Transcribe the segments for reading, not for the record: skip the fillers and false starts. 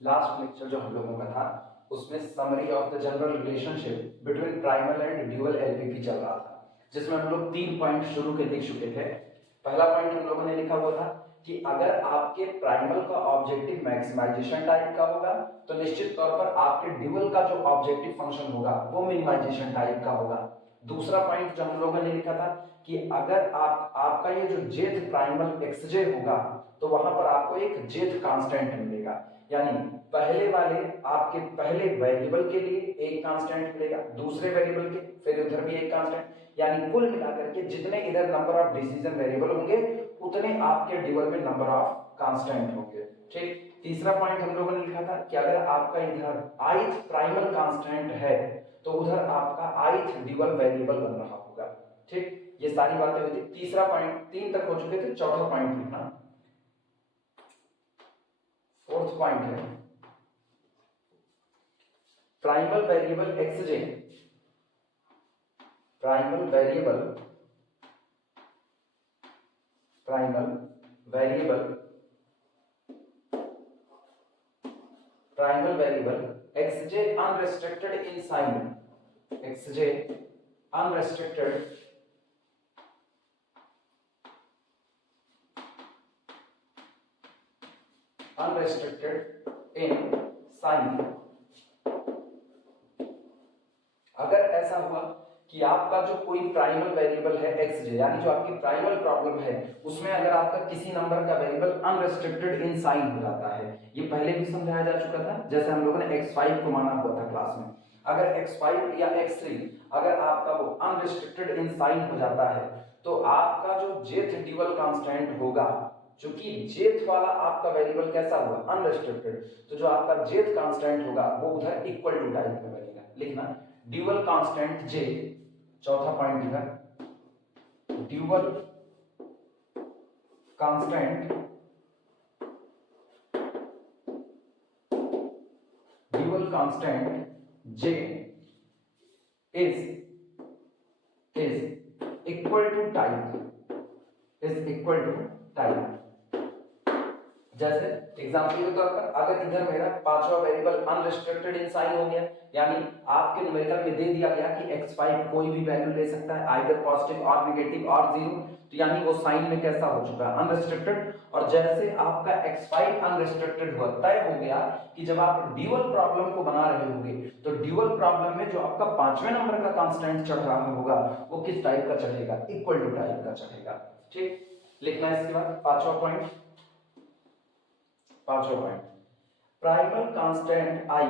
Last lecture जो हम लोगों का था उसमें summary of the general relationship between primal and dual LPP चल रहा था, जिसमें हम लोग 3 पॉइंट शुरू के लिख चुके थे। पहला पॉइंट हम लोगों ने लिखा हुआ था कि अगर आपके प्राइमल का ऑब्जेक्टिव मैक्सिमाइजेशन टाइप का होगा तो निश्चित तौर पर आपके ड्यूअल का जो ऑब्जेक्टिव फंक्शन होगा वो मिनिमाइजेशन टाइप का होगा। दूसरा पॉइंट जो हम लोगों ने लिखा था कि अगर आपका ये जो जेथ प्राइमल एक्सजे होगा तो वहां पर आपको एक जेथ कांस्टेंट मिलेगा, यानी पहले वाले आपके पहले वेरिएबल के लिए एक कांस्टेंट मिलेगा, दूसरे वेरिएबल के फिर उधर भी एक कांस्टेंट, यानी कुल मिलाकर के जितने इधर नंबर ऑफ डिसीजन वेरिएबल होंगे उतने आपके ड्यूअल में नंबर ऑफ कांस्टेंट होंगे। ठीक। तीसरा पॉइंट हम लोगों ने लिखा था कि अगर आपका इधर ith प्राइमल कांस्टेंट है तो उधर आपका ith ड्यूअल वेरिएबल बन रहा होगा। ठीक, ये सारी बातें हुई थी। तीसरा पॉइंट 3 तक हो चुके थे, चौथा पॉइंट लिखना। फोर्थ पॉइंट है primal variable x j, primal variable x j unrestricted in sign, x j unrestricted in sign. अगर ऐसा हुआ कि आपका जो कोई प्राइमल वेरिएबल है एक्सजे, यानी जो आपकी प्राइमल प्रॉब्लम है उसमें अगर आपका किसी नंबर का वेरिएबल अनरेस्ट्रिक्टेड इन साइन हो जाता है, ये पहले भी समझाया जा चुका था, जैसे हम लोगों ने x5 को माना हुआ था क्लास में। अगर x5 या x3 अगर आपका वो अनरेस्ट्रिक्टेड इन साइन हो जाता है तो आपका जो जेथ ड्यूअल कांस्टेंट होगा, चूंकि जेथ वाला आपका वेरिएबल कैसा हुआ अनरेस्ट्रिक्टेड, तो जो आपका जेथ कांस्टेंट होगा वो उधर इक्वल टू टाइप में बनेगा। लिखना ड्यूअल कांस्टेंट जे, चौथा पॉइंट लिखा dual constant J is equal to type. जैसे एग्जांपल के तौर पर अगर इधर मेरा पांचवा वेरिएबल अनरिस्ट्रिक्टेड इन साइन हो गया, यानी आपके न्यूमेरिकल में दे दिया गया कि x5 कोई भी वैल्यू ले सकता है, आइदर पॉजिटिव और नेगेटिव और जीरो, तो यानी वो साइन में कैसा हो चुका है अनरिस्ट्रिक्टेड। और जैसे आपका x5 अनरिस्ट्रिक्टेड हुआ, तय हो गया कि जब आप ड्यूअल प्रॉब्लम को बना रहे होंगे तो ड्यूअल प्रॉब्लम में जो आपका पांचवें नंबर का कांस्टेंट चढ़ रहा होगा वो किस टाइप का चढ़ेगा, इक्वल टू टाइप का चढ़ेगा। ठीक, लिखना है इसके बाद पांचवा point primal constant I,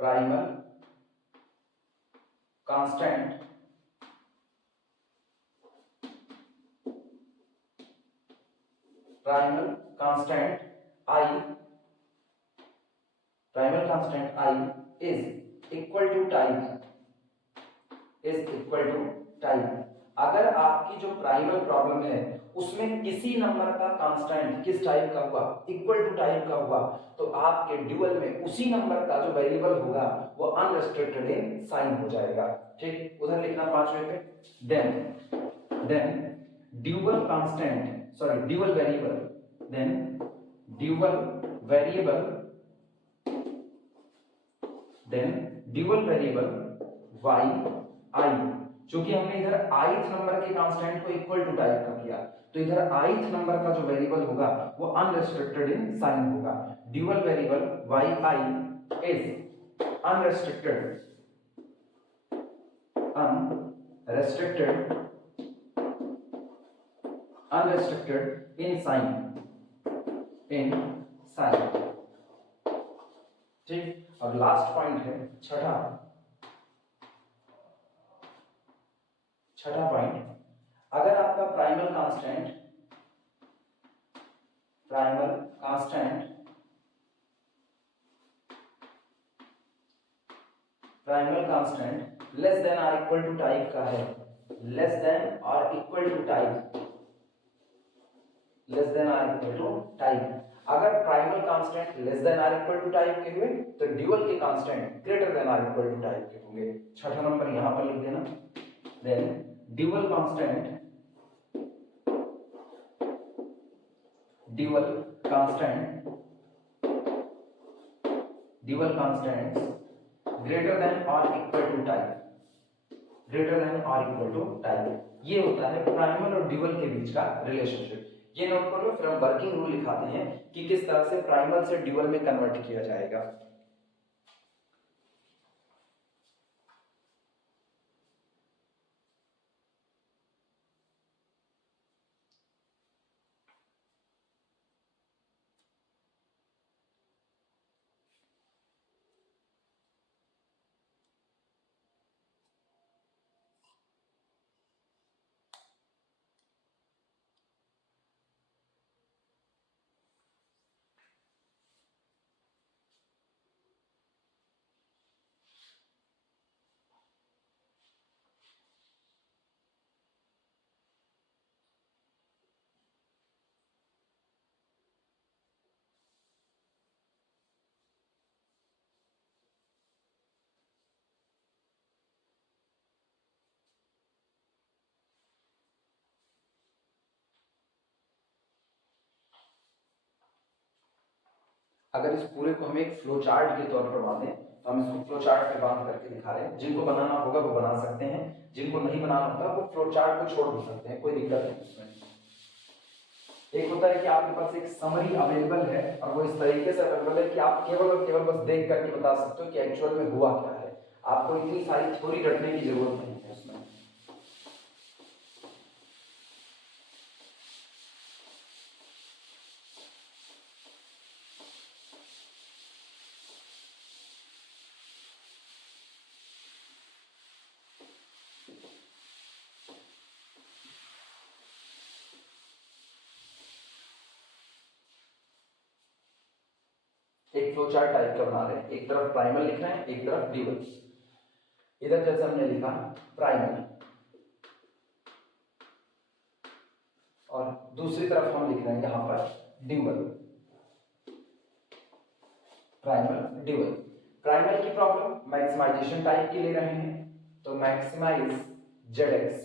primal constant I is equal to type. अगर आपकी जो प्राइमल प्रॉब्लम है उसमें किसी नंबर का कांस्टेंट किस टाइप का हुआ, इक्वल टू टाइप का हुआ, तो आपके ड्यूअल में उसी नंबर का जो वेरिएबल होगा वो अनरिस्ट्रिक्टेड इन साइन हो जाएगा। ठीक, उधर लिखना पांचवें पे देन ड्यूअल वेरिएबल वाई आई, क्योंकि हमने इधर ith नंबर के कांस्टेंट को इक्वल टू टाइप का किया तो इधर ith नंबर का जो वेरिएबल होगा वो अनरिस्ट्रिक्टेड इन साइन होगा। Dual variable y i is unrestricted in sign. ठीक, अब लास्ट पॉइंट है छठा पॉइंट, अगर आपका प्राइमल कांस्टेंट लेस देन और इक्वल टू टाइप का है, लेस देन और इक्वल टू टाइप। अगर प्राइमल कांस्टेंट लेस देन और इक्वल टू टाइप के हुए तो ड्यूअल के कांस्टेंट ग्रेटर देन और इक्वल टू टाइप के होंगे। छठा नंबर यहां पर लिख देना। Then dual constant dual constants greater than और equal to type, greater than और इक्वल टू टाइप, ये होता है प्राइमल और ड्यूअल के बीच का रिलेशनशिप। ये नोट कर लो, फिर हम वर्किंग रूल दिखाते हैं कि किस तरह से प्राइमल से ड्यूअल में कन्वर्ट किया जाएगा। अगर इस पूरे को हम एक फ्लो चार्ट के तौर पर बांधें तो हम इसको फ्लो चार्ट पे बांध करके दिखा रहे हैं। जिनको बनाना होगा वो बना सकते हैं, जिनको नहीं बनाना होगा वो फ्लो चार्ट को छोड़ भी सकते हैं, कोई दिक्कत नहीं उसमें। एक होता है कि आपके पास एक समरी अवेलेबल है और वो इस तरीके से अवेलेबल है कि आप केवल और केवल बस देख करके बता सकते हो कि एक्चुअल में हुआ क्या है, आपको इतनी सारी थ्योरी रटने की जरूरत नहीं है उसमें। एक फ्लो चार्ट टाइप का बना रहे हैं, एक तरफ प्राइमल लिख रहे हैं, एक तरफ ड्यूअल। इधर जैसे हमने लिखा प्राइमल और दूसरी तरफ हम लिख रहे हैं यहां पर ड्यूअल, प्राइमल ड्यूअल। प्राइमल की प्रॉब्लम मैक्सिमाइजेशन टाइप की ले रहे हैं, तो maximize Z X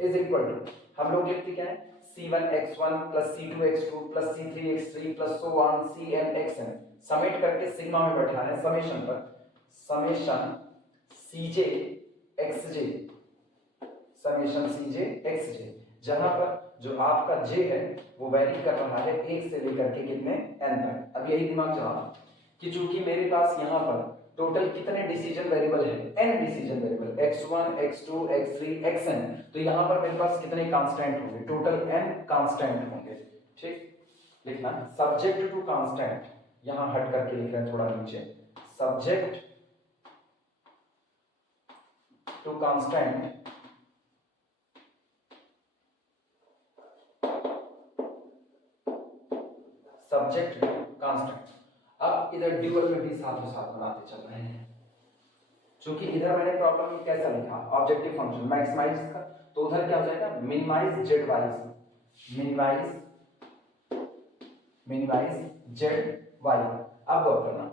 is equal to, हम लोग लिखते क्या है, c1x1 plus c2x2 plus c3x3 plus so on cnxn, समेट करके सिग्मा में बैठा है समेशन पर, summation cj xj, summation cj xj, जहां पर जो आपका j है वो वैरी कर रहा है 1 से लेकर के कितने n तक। अब यही दिमाग चलाना कि चूंकि मेरे पास यहाँ पर टोटल कितने डिसीजन वेरिएबल है, n decision variable, x1 x2 x3 xn, तो यहाँ पर मेरे पास कितने कांस्टेंट होंगे, टोटल n कांस्टेंट होंगे। ठीक, लिखना सब्जेक्ट टू कांस्टेंट, यहाँ हट करके लिख रहे हैं थोड़ा नीचे, subject to constant subject to constant. अब इधर ड्यूअल में भी साथों साथ बनाते चल रहे हैं, क्योंकि इधर मैंने प्रॉब्लम में कैसा लिखा ऑब्जेक्टिव फंक्शन मैक्सिमाइज का, तो उधर क्या हो जाएगा minimize Z Y, minimize Z Y. अब गौर करना,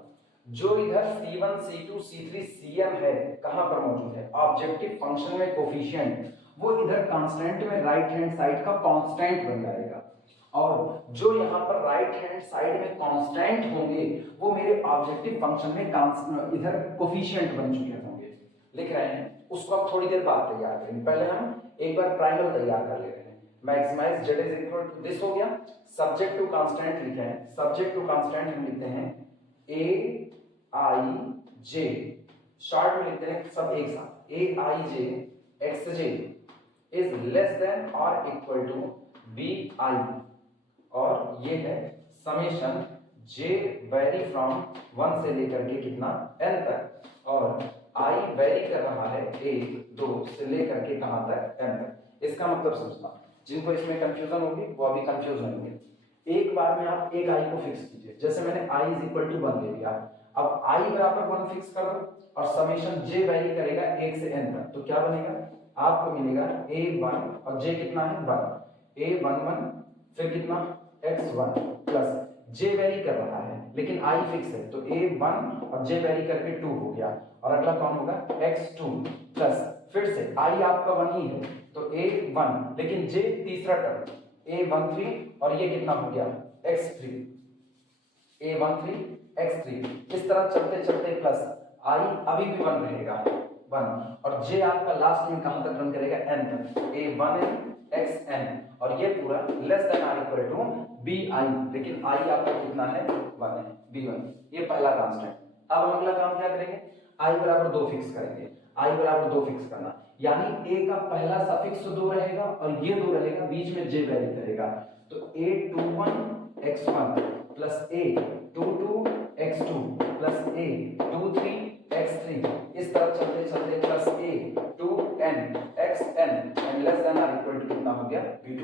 जो इधर c1 c2 c3 cm है कहां पर मौजूद है, ऑब्जेक्टिव फंक्शन में कोफिशिएंट, वो इधर कांस्टेंट में राइट हैंड साइड का कांस्टेंट बन जाएगा, और जो यहाँ पर राइट हैंड साइड में कांस्टेंट होंगे वो मेरे ऑब्जेक्टिव फंक्शन में इधर कोफिशिएंट बन चुके होंगे। लिख रहे हैं उसको आप थोड़ी देर बाद तैयार करेंगे, पहले हम एक बार प्राइमल तैयार कर ले रहे हैं। Maximize Z is equal to this हो गया, सब्जेक्ट टू कांस्टेंट लिखे हैं, सब्जेक्ट टू कांस्टेंट हम लिखते हैं ए आई जे, शॉर्ट में लिखते हैं सब एक साथ, a i j x j is less than और इक्वल टू बी आई, और ये है समेशन j वेरी फ्रॉम 1 से लेकर के कितना n तक, और i वेरी कर रहा है 1 2 से लेकर के कहां तक n तक। इसका मतलब समझना, जिनको इसमें कंफ्यूजन होगी वो अभी कंफ्यूज होंगे। एक बार में आप एक i को फिक्स कीजिए, जैसे मैंने i इज इक्वल टू 1 ले लिया, अब i बराबर 1 फिक्स कर दो और समेशन j वेरी करेगा 1 से n तक, तो क्या बनेगा, आपको मिलेगा a1 और j कितना है 1, a11 फिर कितना x1 प्लस j वेरी कर रहा है लेकिन i फिक्स है, तो a1 और j वेरी करके 2 हो गया, और अगला कौन होगा x2 प्लस फिर से i आपका 1 ही है तो a1 लेकिन j तीसरा टर्म a13 और ये कितना हो गया x3, a13 x3, इस तरह चलते चलते प्लस i अभी भी 1 रहेगा 1, और j आपका लास्ट में कहां तक रन करेगा n तक, a1n xn, और ये पूरा less than or equal to bi, लेकिन i आपका कितना है 1 है b1, ये पहला कांस्टेंट। अब हम अगला काम क्या करेंगे, i बराबर 2 फिक्स करेंगे, i बराबर 2 फिक्स करना, यानी a का पहला सफिक्स 2 रहेगा और ये 2 रहेगा, बीच में j वैरी करेगा, तो a21 x1 plus a22 x2 plus a23 x3, इस तरह चलते चलते plus a2n xn and less than or equal to कितना हो गया b2।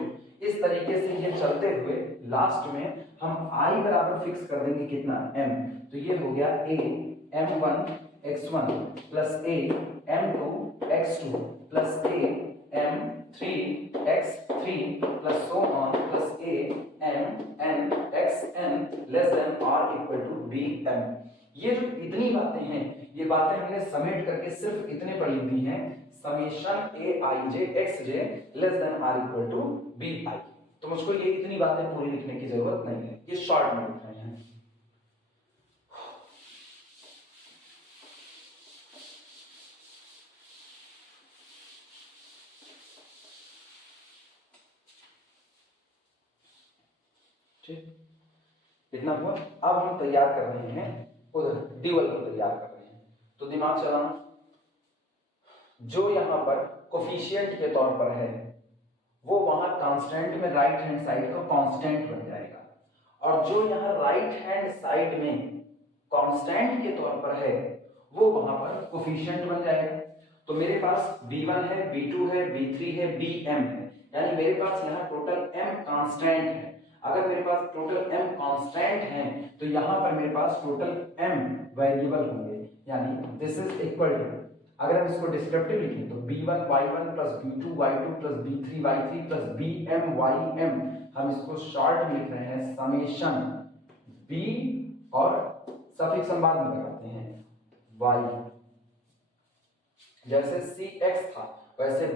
इस तरीके से ये चलते हुए लास्ट में हम i बराबर फिक्स कर देंगे कितना m, तो ये हो गया a m1 x1 plus a m2 x2 plus a m3 x3 plus so on plus a m n xn less than r equal to bm। ये जो इतनी बातें हैं, ये बातें हमने समेट करके सिर्फ इतने पर लिख दी हैं, summation aij xj less than r equal to bi। तो मुझको ये इतनी बातें पूरी लिखने की जरूरत नहीं है, ये शॉर्ट में लिख रहे हैं। ठीक, इतना हुआ। अब हम तैयार कर रहे हैं उधर ड्यूअल को तैयार कर रहे हैं, तो दिमाग चलाना, जो यहां पर कोफिशिएंट के तौर पर है वो वहां कांस्टेंट में राइट हैंड साइड का कांस्टेंट बन जाएगा, और जो यहां राइट हैंड साइड में कांस्टेंट के तौर पर है वो वहां पर कोफिशिएंट बन जाएगा। तो मेरे पास b1 है, b2 है, b3 है, bm है, यानी मेरे पास यहाँ टोटल m कांस्टेंट है। अगर मेरे पास टोटल m कांस्टेंट है तो यहाँ पर मेरे पास टोटल m वेरिएबल होंगे, यानी दिस इज इक्वल टू, अगर हम इसको डिस्क्रिप्टिव लिखें तो b1 y1 plus b2 y2 plus b3 y3 plus bm ym, हम इसको शॉर्ट में लिख रहे हैं समेशन b और सफिक्स हम बाद में लगाते हैं y, जैसे cx था वैसे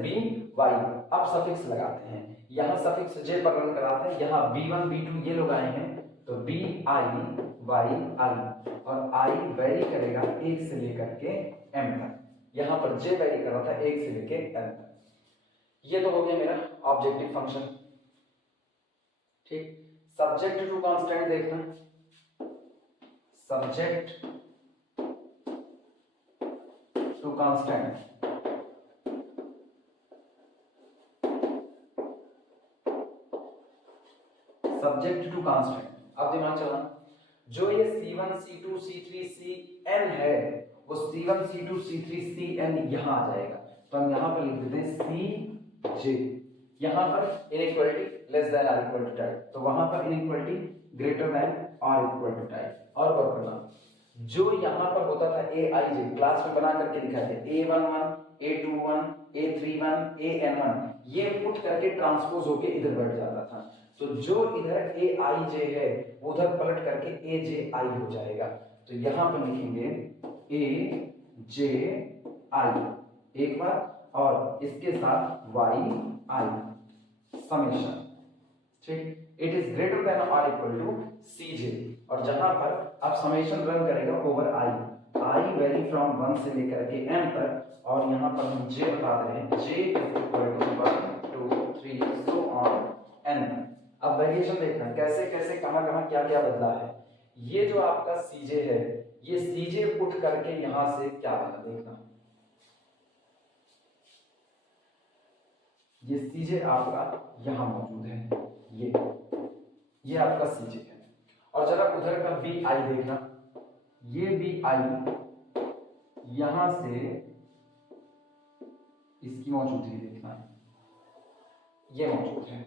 by, अब सफिक्स लगाते हैं, यहाँ सफिक्स j पर रन कराते हैं, यहाँ b1 b2 ये लोग आए हैं तो bi y i, और i वेरी करेगा 1 से लेकर के m तक, यहाँ पर j वेरी कर रहा था 1 से लेकर m तक। ये तो हो गया मेरा ऑब्जेक्टिव फंक्शन। ठीक, सब्जेक्ट टू कांस्टेंट देखना, subject to constant, subject to constant. अब दिमाग चलाना, जो ये c1 c2 c3 cn है वो c1 c2 c3 cn यहां आ जाएगा, तो हम यहां पर लिख देते हैं cj, यहां पर inequality less than or equal to type, तो वहां पर inequality greater than or equal to type. और वर्क करना, जो यहां पर होता था aij क्लास में बना करके दिखा थे a11 a21 a31 an1, ये उठ करके ट्रांसपोज होके इधर बैठ जाता था, तो जो इधर aij है वो उधर पलट करके aj हो जाएगा, तो यहां पर लिखेंगे aj एक बार और इसके साथ yi समेशन। ठीक, इट इज ग्रेटर देन और इक्वल टू cj, और जहां पर आप समेशन रन करेगा ओवर i वेरी फ्रॉम 1 से लेकर के m तक, और यहां पर हम j बता रहे हैं, j is equal to 1 2 3 so on n। अब वेरिएशन देखना कैसे कैसे कहां कहां क्या क्या बदला है। ये जो आपका cj है, ये cj उठ करके यहां से क्या बना देखना, ये cj आपका यहां मौजूद है, ये आपका cj है, और जरा उधर का bi देखना, ये bi यहां से इसकी मौजूदगी देखना, ये मौजूद है,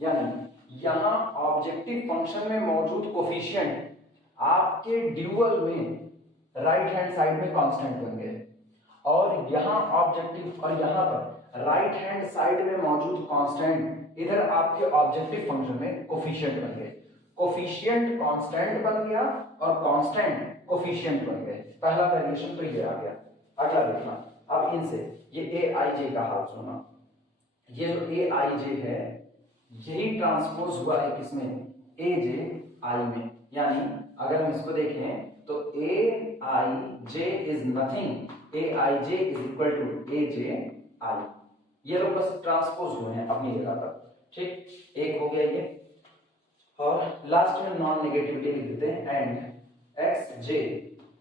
यानी यहां ऑब्जेक्टिव फंक्शन में मौजूद कोफिशिएंट आपके ड्यूअल में राइट हैंड साइड में कांस्टेंट बन गए, और यहां ऑब्जेक्टिव और यहां पर राइट हैंड साइड में मौजूद कांस्टेंट इधर आपके ऑब्जेक्टिव फंक्शन में कोफिशिएंट बन गए। कोफिशिएंट कांस्टेंट बन गया और कांस्टेंट कोफिशिएंट बन गए। पहला वेरिएशन तो ये आ गया। अगला देखना, अब इनसे ये aij का हाल सुनना, ये जो aij है यही ट्रांसपोज हुआ है किसमें, aj i में, यानी अगर हम इसको देखें तो a i j is nothing, a i j is equal to a j i. ये लोग बस ट्रांसपोज हुए हैं अपनी जगह पर। ठीक, एक हो गया ये। और लास्ट में नॉन नेगेटिविटी लिख देते हैं and X J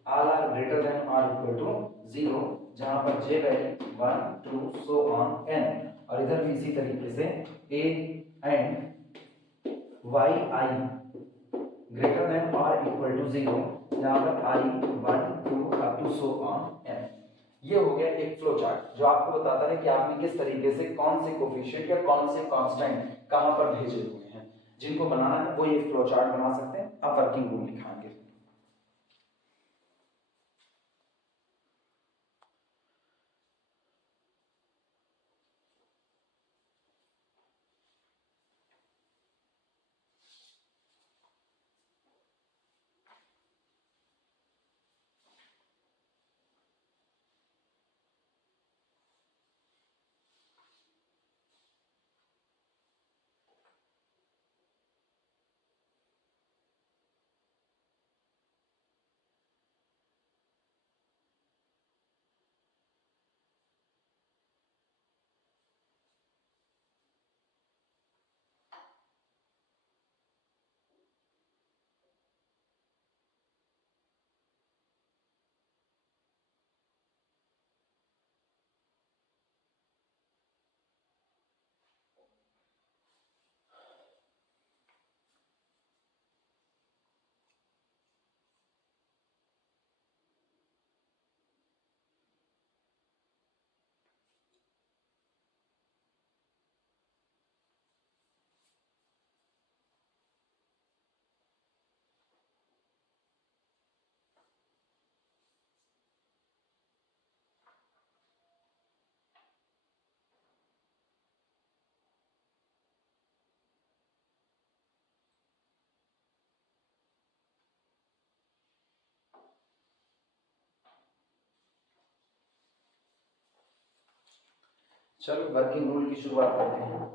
all are greater than or equal to 0, जहां पर J value 1 2 so on N. और इधर भी इसी तरीके से A and Y I greater than or equal to 0, जहां पर I 1 2 up to so on N. ये हो गया एक फ्लो चार्ट जो आपको बताता है कि आपने किस तरीके से कौन से कोफिशिएंट या कौन से कांस्टेंट कहां पर भेजे हुए हैं। जिनको बनाना है वो ये फ्लो चार्ट बना सकते हैं। अब वर्किंग रूल दिखाएंगे। चलो वर्किंग रूल की शुरुआत करते हैं।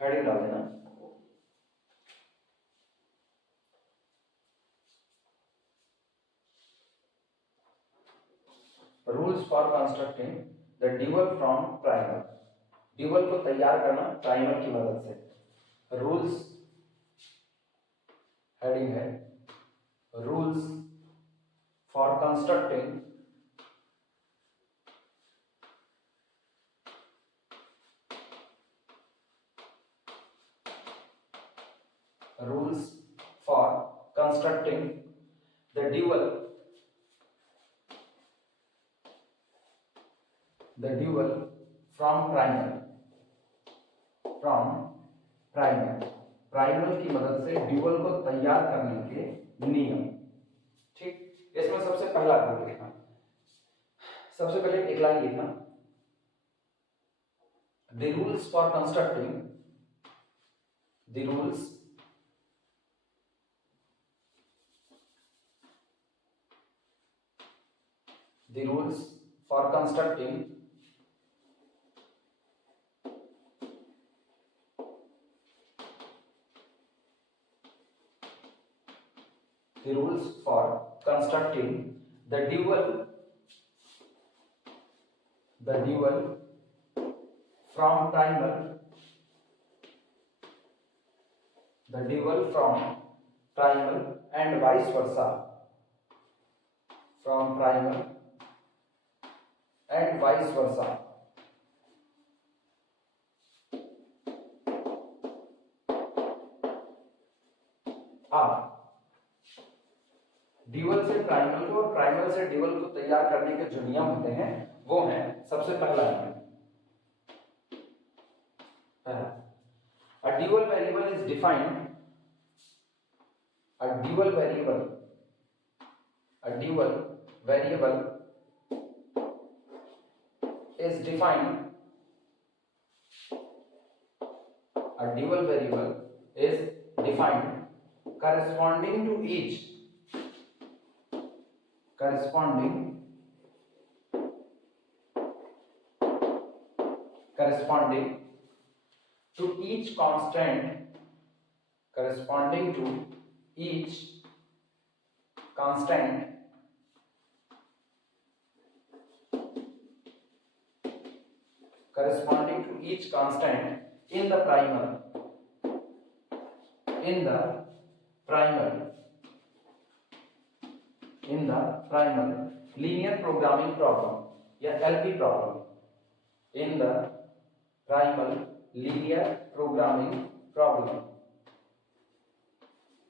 हेडिंग डाल देना। Rules for constructing the dual from primer. Dual को तैयार करना प्राइमर की मदद से। रूल्स, हेडिंग है rules for constructing rules for constructing the dual from primer की मदद से ड्यूअल को तैयार करने के नियम। ठीक, इसमें सबसे पहला रूल लिखना। सबसे पहले एक लाइन लिखना, the rules for constructing the rules for constructing the rules for constructing the dual from primal and vice versa, from primal and vice versa। अब ड्यूअल से प्राइमल को और प्राइमल से ड्यूअल को तैयार करने के जो नियम होते हैं वो हैं, सबसे पहला नियम, a dual variable is defined a dual variable is defined corresponding to each constant in the primal linear programming problem या LP problem, in the primal linear programming problem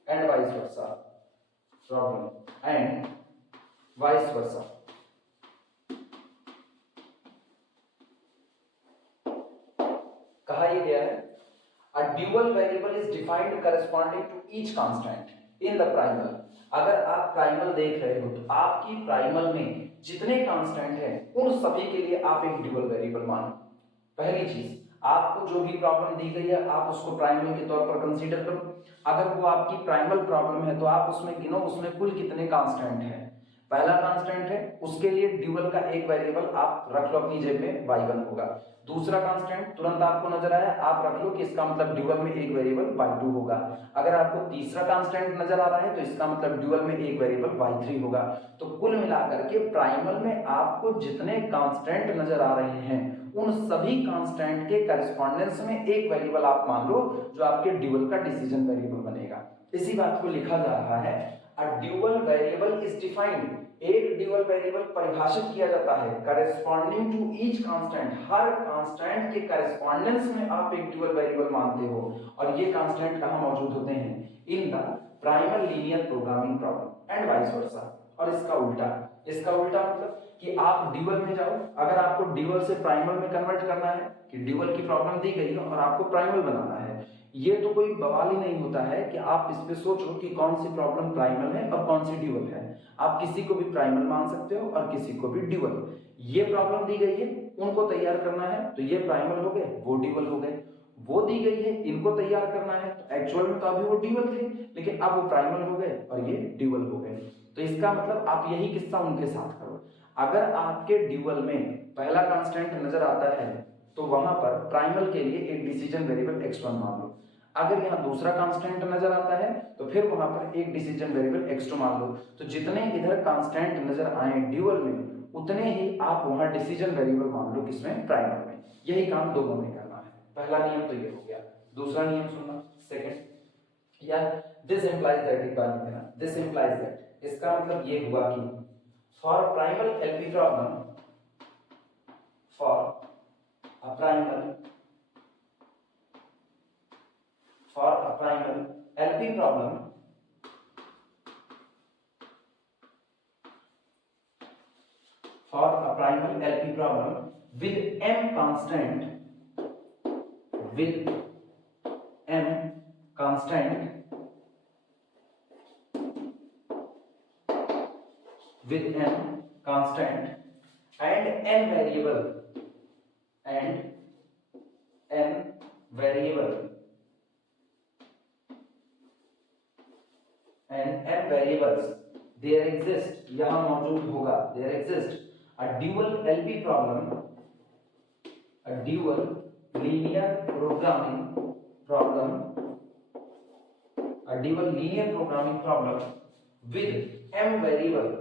and vice versa कहा ये गया है a dual variable is defined corresponding to each constant in the primal। अगर आप primal देख रहे हो तो आपकी प्राइमल में जितने कांस्टेंट हैं उन सभी के लिए आप एक ड्यूअल वेरिएबल मानो। पहली चीज, आपको जो भी प्रॉब्लम दी गई है आप उसको प्राइमल के तौर पर कंसीडर करो। अगर वो आपकी प्राइमल प्रॉब्लम है तो आप उसमें गिनो उसमें कुल कितने कांस्टेंट हैं। पहला कांस्टेंट है उसके लिए ड्यूअल का एक वेरिएबल आप रख लो अपनी जेब में, y1 होगा। दूसरा कांस्टेंट तुरंत आपको नजर आया, आप रख लो कि इसका मतलब ड्यूअल में एक वेरिएबल y2 होगा। अगर आपको तीसरा कांस्टेंट नजर आ रहा है तो इसका मतलब ड्यूअल में एक वेरिएबल y3 होगा। तो कुल मिलाकर के प्राइमल में आपको जितने कांस्टेंट नजर आ रहे हैं उन सभी कांस्टेंट के करेस्पॉन्डेंस में एक वेरिएबल आप मान लो जो आपके ड्यूअल का डिसीजन वेरिएबल बनेगा। इसी बात को लिखा जा रहा है A dual variable is defined, एक ड्यूअल वेरिएबल परिभाषित किया जाता है corresponding to each constant, her constant के करेस्पॉन्डेंस में आप एक ड्यूअल वेरिएबल मानते हो और ये कांस्टेंट कहाँ मौजूद होते हैं? In the primal linear programming problem and vice versa. और इसका उल्टा मतलब कि आप ड्यूअल में जाओ, अगर आपको ड्यूअल से प्राइमल में कन्वर्ट करना है कि ड्यूअल की प्रॉब्लम दी गई है और आपको प्राइमल बनाना है, ये तो कोई बवाल ही नहीं होता है कि आप इस पे सोचो कि कौन सी प्रॉब्लम प्राइमल है और कौन सी ड्यूअल है। आप किसी को भी प्राइमल मान सकते हो और किसी को भी ड्यूअल। ये प्रॉब्लम दी गई है, उनको तैयार करना है तो ये प्राइमल हो गए, वो ड्यूअल हो गए। वो दी गई है, इनको तैयार करना है तो एक्चुअल में तो अभी वो ड्यूअल थे लेकिन अब वो प्राइमल हो गए और ये ड्यूअल हो गए। तो इसका मतलब आप यही किस्सा उनके साथ करो। अगर आपके ड्यूअल में पहला कांस्टेंट नजर आता है तो वहां पर प्राइमल के लिए एक डिसीजन वेरिएबल x1 मान लो। अगर यहाँ दूसरा कांस्टेंट नजर आता है तो फिर वहां पर एक डिसीजन वेरिएबल x2 मान लो। तो जितने इधर कांस्टेंट नजर आए ड्यूअल में उतने ही आप वहां डिसीजन वेरिएबल मान लो किसमें? प्राइमल में। यही काम दोनों में करना है। पहला नियम तो ये हो गया। दूसरा नियम सुनना, सेकंड या दिस इंप्लाइज दैट, एक बार लिखना दिस इंप्लाइज दैट। इसका मतलब ये हुआ कि for primal LP problem, for a primal LP problem, with m constant and n variable there exists, यहाँ मौजूद होगा, there exists a dual LP problem, a dual linear programming problem with m variable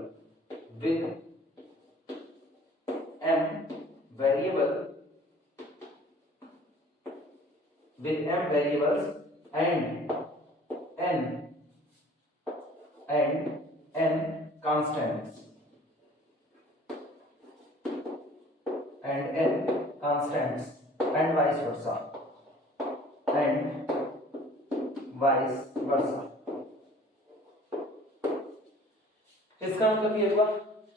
and n constants and vice versa। इसका मतलब ये हुआ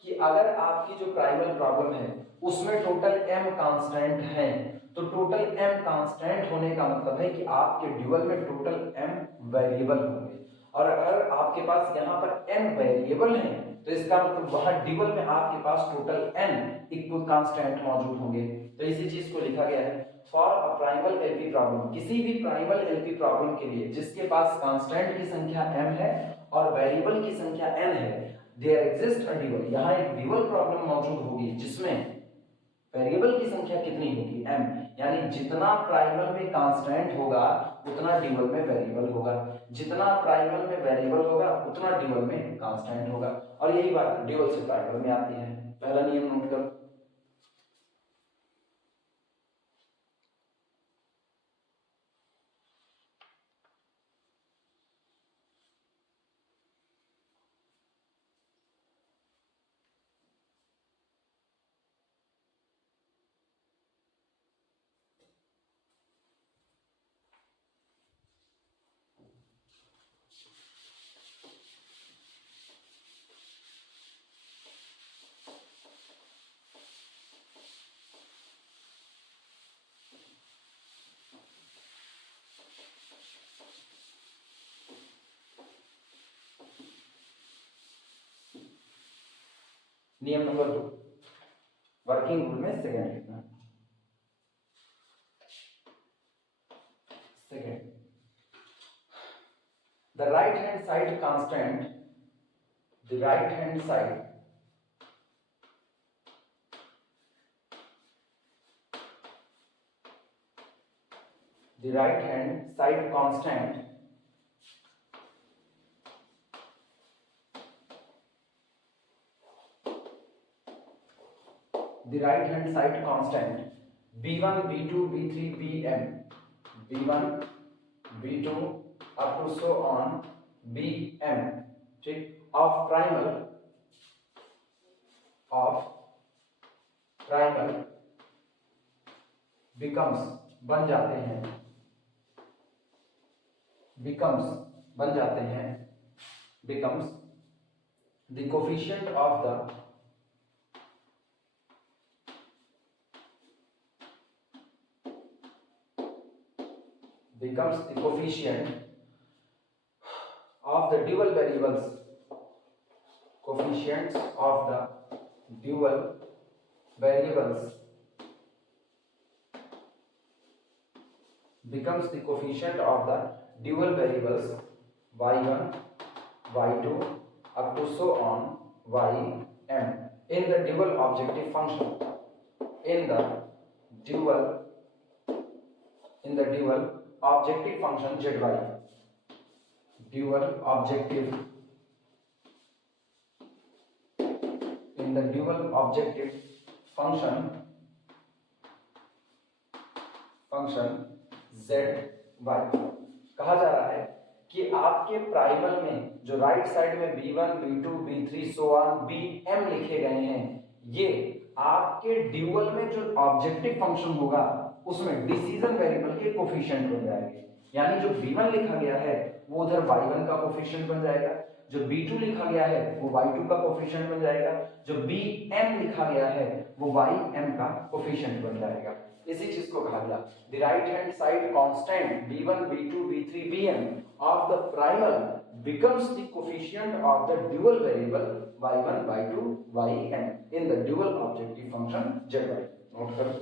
कि अगर आपकी जो प्राइमल प्रॉब्लम है उसमें टोटल m कांस्टेंट हैं तो टोटल m कांस्टेंट होने का मतलब है कि आपके ड्यूअल में टोटल m वेरिएबल होंगे और अगर आपके पास यहाँ पर n वेरिएबल हैं तो इसका मतलब वहां ड्यूअल में आपके पास टोटल n इक्वल कांस्टेंट मौजूद होंगे। तो इसी चीज को लिखा गया है for a primal LP problem, किसी भी प्राइमल एलपी प्रॉब्लम के लिए जिसके पास कांस्टेंट की संख्या m है और वेरिएबल की संख्या n है, देयर एग्जिस्ट अ ड्यूअल, यहाँ एक ड्यूअल प्रॉब्लम मौजूद होगी जिसमें वेरिएबल की संख्या कितनी होगी m, यानी जितना प्राइमल में कांस्टेंट होगा उतना ड्यूअल में वेरिएबल होगा, जितना प्राइमल में वेरिएबल होगा उतना ड्यूअल में कांस्टेंट होगा। और यही बात ड्यूअल से प्राइमल में आती है। पहला नियम नोट करो। नियम नंबर 2, वर्किंग रूल में सेकंड लिखना। Second, the right hand side constant, the right hand side constant b1 b2 b3 bm, b1 b2 up to so on bm, ठीक, of primal becomes बन जाते हैं becomes the coefficient of the dual variables, coefficients of the dual variables becomes the coefficient of the dual variables y1 y2 up to so on ym in the dual objective function, in the dual objective function zy, dual objective in the dual objective function z y। कहा जा रहा है कि आपके primal में जो right side में b1 b2 b3 so on bm लिखे गए हैं, ये आपके ड्यूअल में जो ऑब्जेक्टिव फंक्शन होगा उसमें डिसीजन वेरिएबल के कोफिशिएंट बन जाएंगे। यानी जो b1 लिखा गया है वो उधर y1 का कोफिशिएंट बन जाएगा, जो b2 लिखा गया है वो y2 का कोफिशिएंट बन जाएगा, जो bm लिखा गया है वो ym का कोफिशिएंट बन जाएगा। इसी चीज को कहा गया the right hand side constant b1 b2 b3 bm of the primal becomes the coefficient of the dual variable y1 y2 ym in the dual objective function zy। Note करो।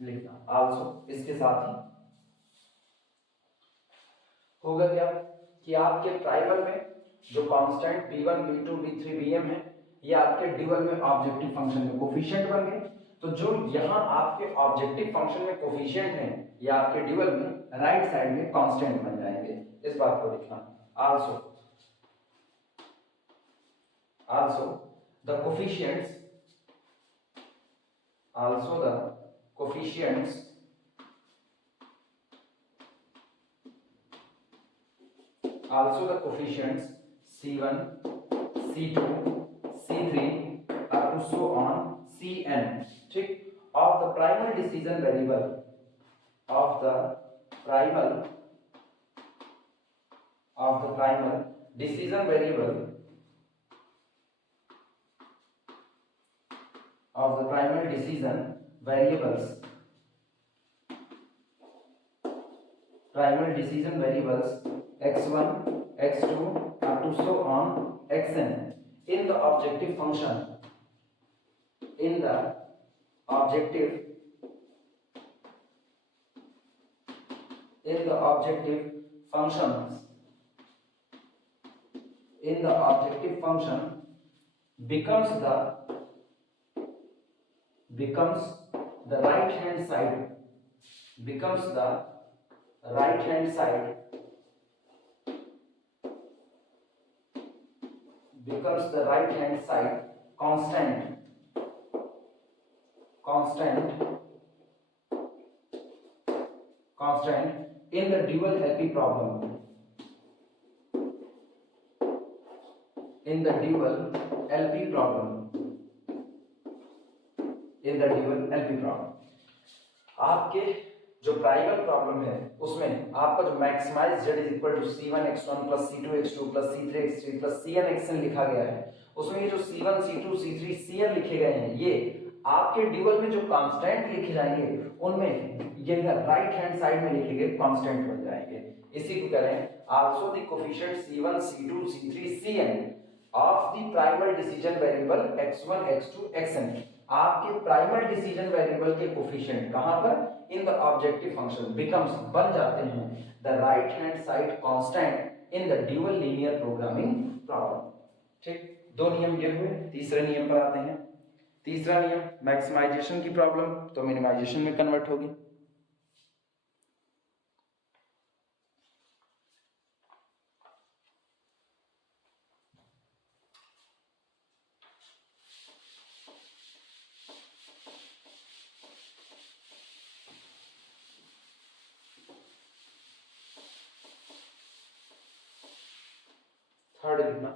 लिखना आल्सो, इसके साथ ही होगा क्या कि आपके प्राइमल में जो constant b1 b2 b3 bm है ये आपके ड्यूअल में ऑब्जेक्टिव फंक्शन में कोफिशिएंट बन गए। तो जो यहाँ आपके ऑब्जेक्टिव फंक्शन में कोफिशिएंट है ये आपके ड्यूअल में राइट साइड में कांस्टेंट बन जाएंगे। इस बात को लिखना also also the coefficients also the coefficients C1, C2, C3 up to so on Cn, ठीक, of the primal decision variable of the primal decision variable of the primal decision variables x1 x2 up to so on xn in the objective function in the objective functions becomes the right hand side becomes the right hand side constant in the dual LP problem आपके जो primal problem है उसमें आपका जो maximize z is equal to c1 x1 plus c2 x2 plus c3 x3 plus cn xn लिखा गया है, उसमें ये जो c1 c2 c3 cn लिखे गए हैं ये आपके ड्यूअल में जो कांस्टेंट लिखे जाएंगे उनमें ये राइट हैंड साइड में लिखे गए कांस्टेंट बन जाएंगे। इसी को कह रहे हैं also the coefficient c1 c2 c3 cn of the primal decision variable x1 x2 xn, आपके प्राइमल डिसीजन वेरिएबल के कोएफिशिएंट कहां पर in the objective function becomes बन जाते हैं the right hand side constant in the dual linear programming problem. ठीक, दो नियम ये हुए, तीसरे नियम पर आते हैं। तीसरा नियम मैक्सिमाइजेशन की प्रॉब्लम तो मिनिमाइजेशन में कन्वर्ट होगी। थर्ड लिखना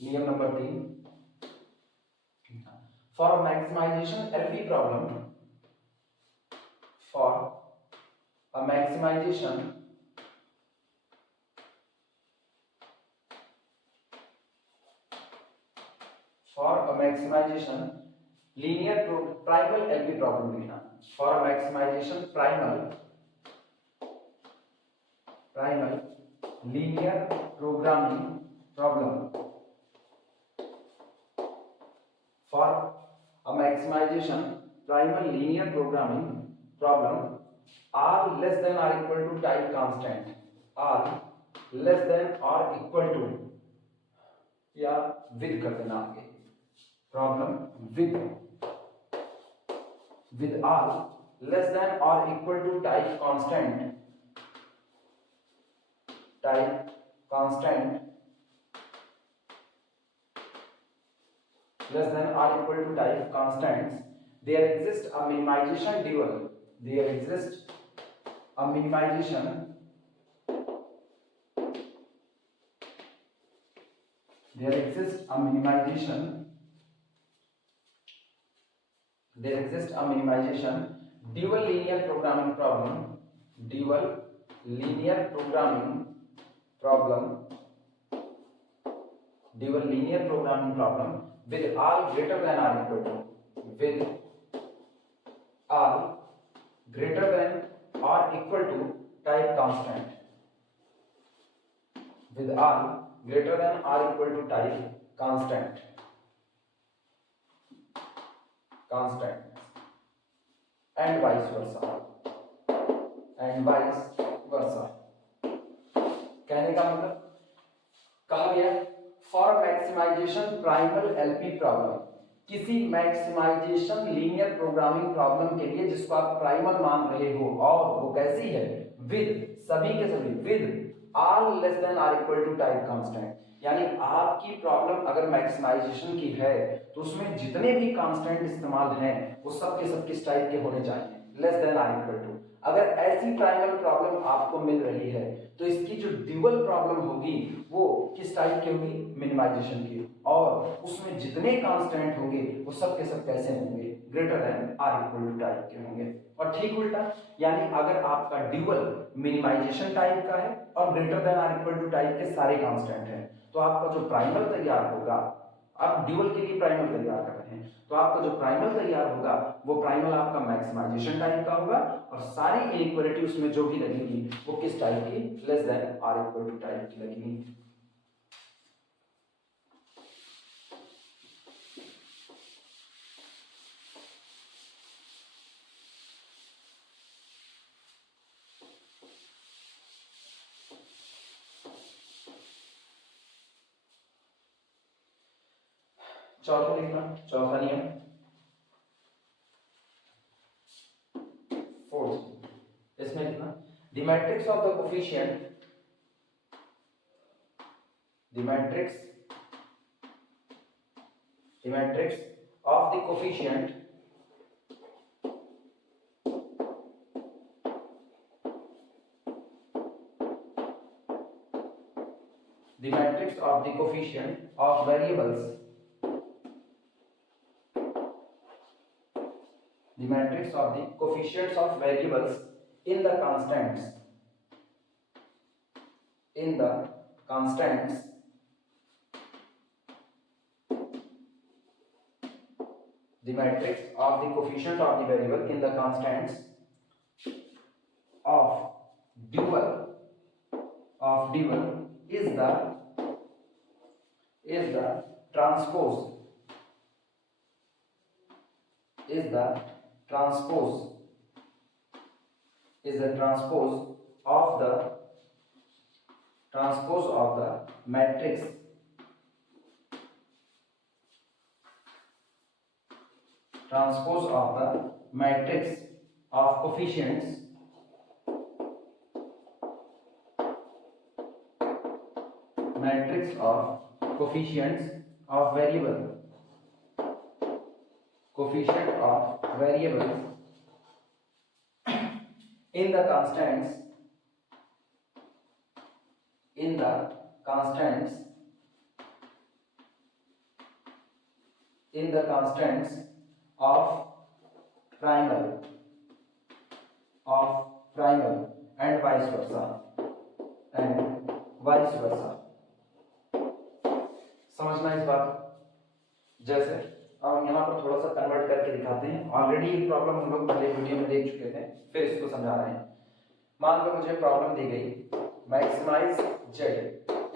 नियम number 3, for maximization LP problem for a maximization linear primal LP problem लिखना। For a maximization primal linear programming problem for a maximization primal linear programming problem r less than or equal to type constant r less than or equal to या with कर देना आगे problem with r less than or equal to type constant less than or equal to type constants, there exists a minimization dual. There exists a minimization dual linear programming problem with r greater than or equal to type constant and vice versa कहने का मतलब कहा गया for maximization primal LP problem, किसी maximization linear programming problem के लिए जिसको आप प्राइमल मान रहे हो और वो कैसी है विद सभी के सभी with or less than or equal to type constant, यानी आपकी प्रॉब्लम अगर मैक्सिमाइजेशन की है तो उसमें जितने भी कांस्टेंट इस्तेमाल हैं वो सब के सब किस टाइप के होने चाहिए, less than or equal to. अगर ऐसी ट्रायंगल प्रॉब्लम आपको मिल रही है तो इसकी जो ड्यूअल प्रॉब्लम होगी वो किस टाइप की होगी, मिनिमाइजेशन की, और उसमें जितने कांस्टेंट होंगे वो सब के सब कैसे होंगे, greater than or equal to type के होंगे। और ठीक उल्टा, यानी अगर आपका ड्यूअल मिनिमाइजेशन टाइप का है और greater than or equal to type के सारे कांस्टेंट हैं, तो आपका जो प्राइमल तैयार होगा, आप ड्यूअल के लिए प्राइमल तैयार कर रहे हैं, तो आपका जो प्राइमल तैयार होगा वो प्राइमल आपका मैक्सिमाइजेशन टाइप का होगा और सारी इनइक्वालिटी उसमें जो भी लगेगी वो किस टाइप की, less than or equal to type की लगेगी। चौथा लिखना, चौथा नियम, फोर्थ, इसमें लिखना the matrix of the coefficient, the matrix of the coefficient the matrix of the coefficient of variables, the matrix of the coefficients of variables in the constants, in the constants the matrix of the coefficient of the variable in the constants of dual is the transpose of the matrix of coefficients of variable, coefficient of variables in the constants of primal and vice versa, समझना इस बात। जैसे अब हम यहाँ पर थोड़ा सा कन्वर्ट करके दिखाते हैं, ऑलरेडी ये प्रॉब्लम हम लोग पहले वीडियो में देख चुके थे, फिर इसको समझा रहे हैं। मान लो मुझे प्रॉब्लम दी गई, maximize z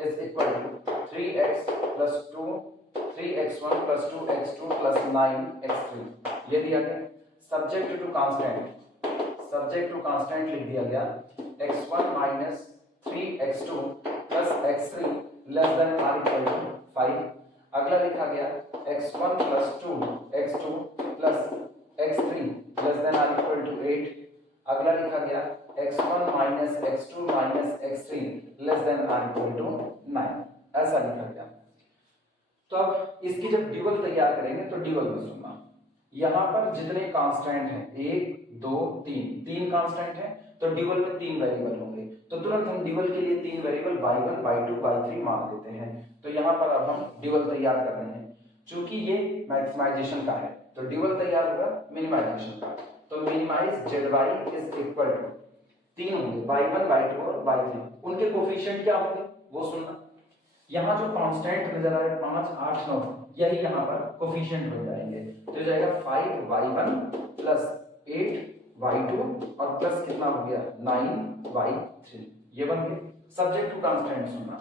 is equal to 3x plus 2 3x1 plus 2x2 plus 9x3, ये दिया गया। सब्जेक्ट टू कांस्टेंट लिख दिया गया x1 minus 3x2 plus x3 less than or equal to 5। अगला लिखा गया x1 plus 2x2 plus x3 less than or equal to 8। अगला लिखा गया x1 minus x2 minus x3 less than or equal to 9, ऐसा लिखा गया। तो अब इसकी जब ड्यूअल तैयार करेंगे तो ड्यूअल में सुनना, यहाँ पर जितने कांस्टेंट हैं 1 2 3 कांस्टेंट हैं, तो ड्यूअल में 3 वेरिएबल होंगे, तो तुरंत हम ड्यूअल के लिए 3 वेरिएबल y1 y2 y3 मान देते हैं। तो यहाँ पर अब हम ड्यूअल तैयार कर रहे हैं, चूंकि ये मैक्सिमाइजेशन का है तो ड्यूअल तैयार होगा मिनिमाइजेशन का। तो minimize zy is equal to 3 होंगे y1 y2 और y3, उनके कोफिशिएंट क्या होंगे वो सुनना। यहाँ जो कांस्टेंट नजर आ रहे 5 8 9, यही यहाँ पर कोफिशिएंट बन जाएंगे, तो जाएगा 5y1 प्लस 8y2 और प्लस कितना हो गया 9y3, ये बन गए। सब्जेक्ट टू कांस्टेंट सुनना,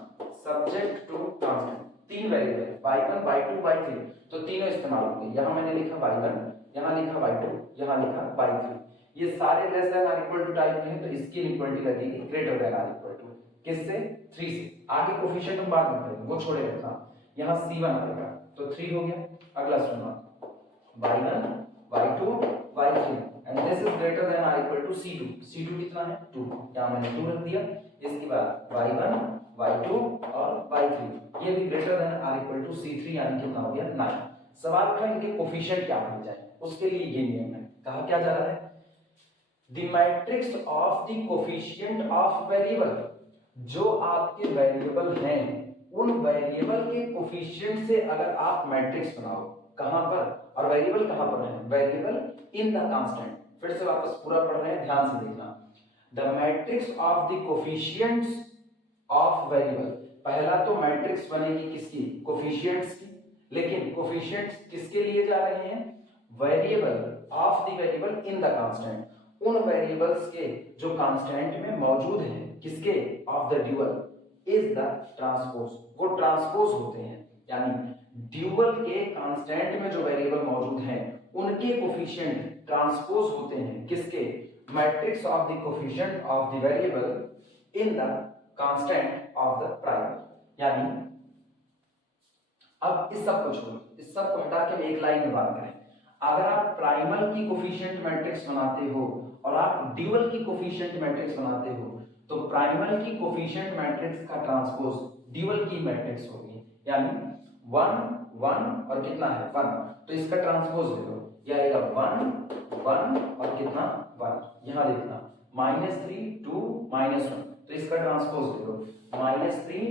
subject to constant 3 variable y1 y2 y3, तो तीनों इस्तेमाल होंगे। यहाँ मैंने लिखा y1, यहाँ लिखा y2, यहाँ लिखा y3, ये सारे less than or equal to type के हैं, तो इसकी इक्वलिटी लगेगी greater than or equal to किससे, 3 से। आगे कोफिशिएंट हम बाद में करेंगे, वो छोड़े रखना। यहाँ c1 आएगा तो 3 हो गया। अगला सुनना y1 y2 y3, and this is greater than or equal to C2। C2 कितना है 2, यहाँ मैंने 2 रख दिया। इसके बाद y1 y2 और y3 ये भी greater than or equal to C3 यानी कितना हो गया 9। सवाल था इनके कोफिशिएंट क्या मिल जाए, उसके लिए ये नियम है। कहा क्या जा रहा है, the matrix of the coefficient of variable, जो आपके वेरिएबल हैं उन वेरिएबल के कोफिशिएंट से अगर आप मैट्रिक्स बनाओ, कहां पर, और वेरिएबल कहां पर है, वेरिएबल इन द कांस्टेंट। फिर से वापस पूरा पढ़ रहे हैं, ध्यान से देखना। The matrix of the coefficients of variable, पहला तो मैट्रिक्स बनेगी किसकी, कोफिशिएंट्स की, लेकिन कोफिशिएंट्स किसके लिए जा रहे हैं, variable of the variable in the constant, उन वेरिएबल्स के जो कांस्टेंट में मौजूद हैं, किसके, of the dual is the transpose, वो ट्रांसपोज होते हैं, यानी ड्यूअल के कांस्टेंट में जो वेरिएबल मौजूद हैं उनके कोफिशिएंट ट्रांसपोज होते हैं किसके, matrix of the coefficient of the variable in the constant of the primal. यानी अब इस सब को छोड़ो, इस सब को हटा के एक लाइन में बात करें, अगर आप प्राइमल की कोफिशिएंट मैट्रिक्स बनाते हो और आप ड्यूअल की कोफिशिएंट मैट्रिक्स बनाते हो, तो प्राइमल की कोफिशिएंट मैट्रिक्स का ट्रांसपोज ड्यूअल की मैट्रिक्स होगी, यानी 1 1 और कितना है 1, तो इसका ट्रांसपोज ले लो, ये आएगा 1 1 और कितना 1, यहां देखना -3 2 -1, तो इसका ट्रांसपोज ले लो -3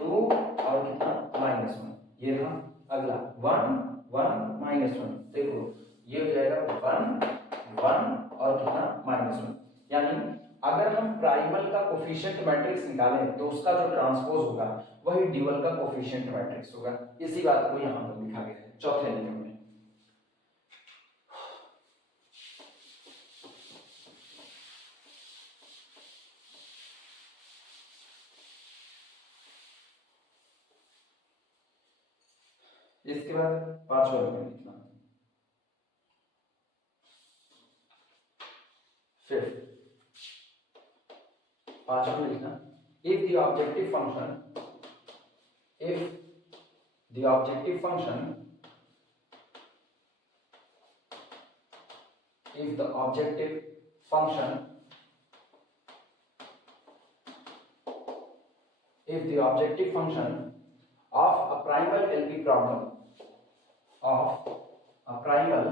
2 और कितना -1, ये रहा। अगला 1 1 -1, देखो ये हो जाएगा 1 1 और कितना -1, यानी अगर हम प्राइमल का कोफिशिएंट मैट्रिक्स निकालें तो उसका जो ट्रांसपोज होगा वही ड्यूअल का कोफिशिएंट मैट्रिक्स होगा। इसी बात को यहां पर लिखा गया है चौथे नियम में। इसके बाद पांचवा नियम लिखना, फिफ्थ पांचवा में लिखना, if the objective function if the objective function of a primal LP problem of a primal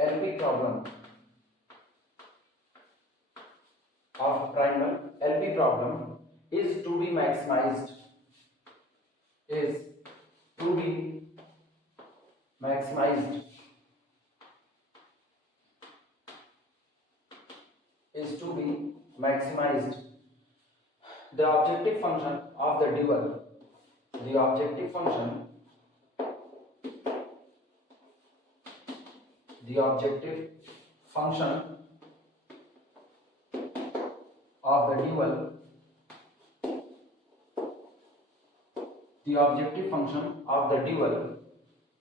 LP problem is to be maximized the objective function of the dual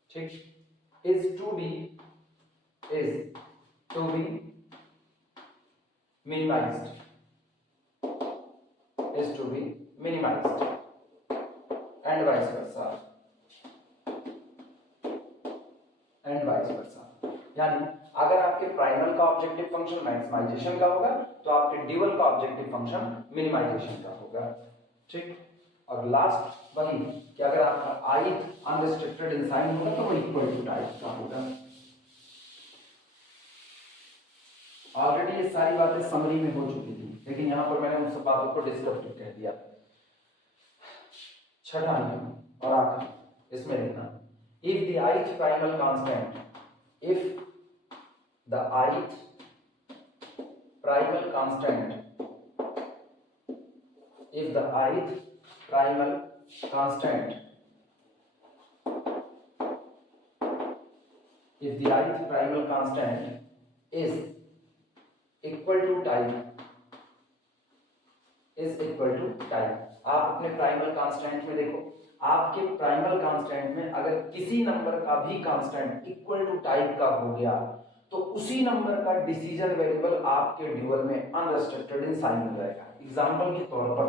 ठीक is to be minimized and vice versa यानी अगर आपके primal का objective function maximisation का होगा तो आपके dual का ऑब्जेक्टिव फंक्शन मिनिमाइजेशन का होगा। ठीक, और लास्ट वही कि अगर आपका ith अनरिस्ट्रिक्टेड इंसाइन होगा तो वो इक्वल टू टाइप का होगा। ऑलरेडी ये सारी बातें समरी में हो चुकी थी, लेकिन यहाँ पर मैंने उन सब बातों को डिस्क्रिप्टिव कह दिया। छठा नियम और आखिरी, इसमें लिखना, if the ith primal constant is equal to type, आप अपने प्राइमल कांस्टेंट में देखो, आपके प्राइमल कांस्टेंट में अगर किसी नंबर का भी कांस्टेंट इक्वल टू टाइप का हो गया तो उसी नंबर का डिसीजन वेरिएबल आपके ड्यूअल में अनरिस्ट्रिक्टेड इन साइन हो जाएगा। एग्जांपल के तौर पर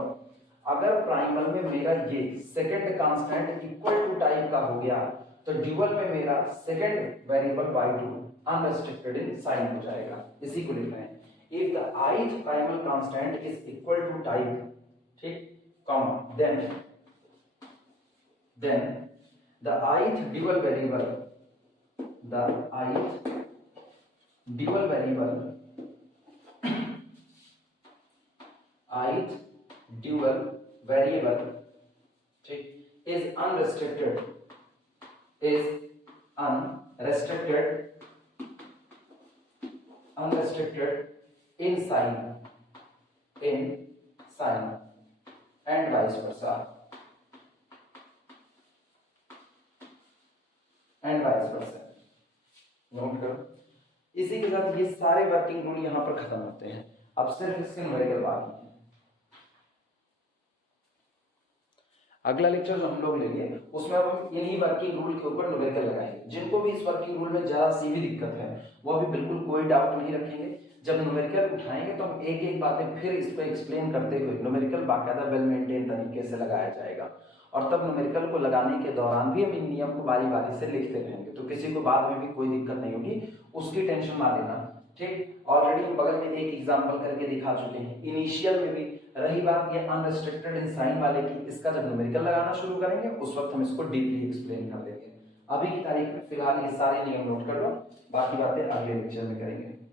अगर प्राइमल में मेरा ये second constant equal to type का हो गया तो ड्यूअल में मेरा second variable y2 unrestricted in sign हो जाएगा, इसी को लिखना है। If the ith primal constant is equal to type, ठीक, comma then the ith dual variable ठीक is unrestricted in sign and vice versa note करो। इसी के साथ ये सारे वर्किंग रूल यहाँ पर खत्म होते हैं। अब सिर्फ इसके न्यूमेरिकल बाकी है। अगला लेक्चर जो हम लोग लेंगे उसमें हम इन्हीं वर्किंग रूल के ऊपर न्यूमेरिकल लगाएंगे। जिनको भी इस वर्किंग रूल में जरा सी भी दिक्कत है वो अभी बिल्कुल कोई डाउट नहीं रखेंगे। जब न्यूमेरिकल उठाएंगे तो हम एक एक बातें फिर इस पर एक्सप्लेन करते हुए न्यूमेरिकल बाकायदा वेल मेंटेन तरीके से लगाया जाएगा। और तब न्यूमेरिकल को लगाने के दौरान भी हम इन नियम को बारी बारी से लिखते रहेंगे, तो किसी को बाद में भी कोई दिक्कत नहीं होगी, उसकी टेंशन ना लेना, ठीक। ऑलरेडी हम बगल में एक एग्जांपल करके दिखा चुके हैं इनिशियल में भी। रही बात ये अनरिस्ट्रिक्टेड इन साइन वाले की, इसका जब न्यूमेरिकल लगाना शुरू करेंगे उस वक्त हम इसको डीपली एक्सप्लेन कर देंगे। अभी की तारीख में फिलहाल ये सारे नियम नोट कर लो, बाकी बातें अगले लेक्चर में करेंगे।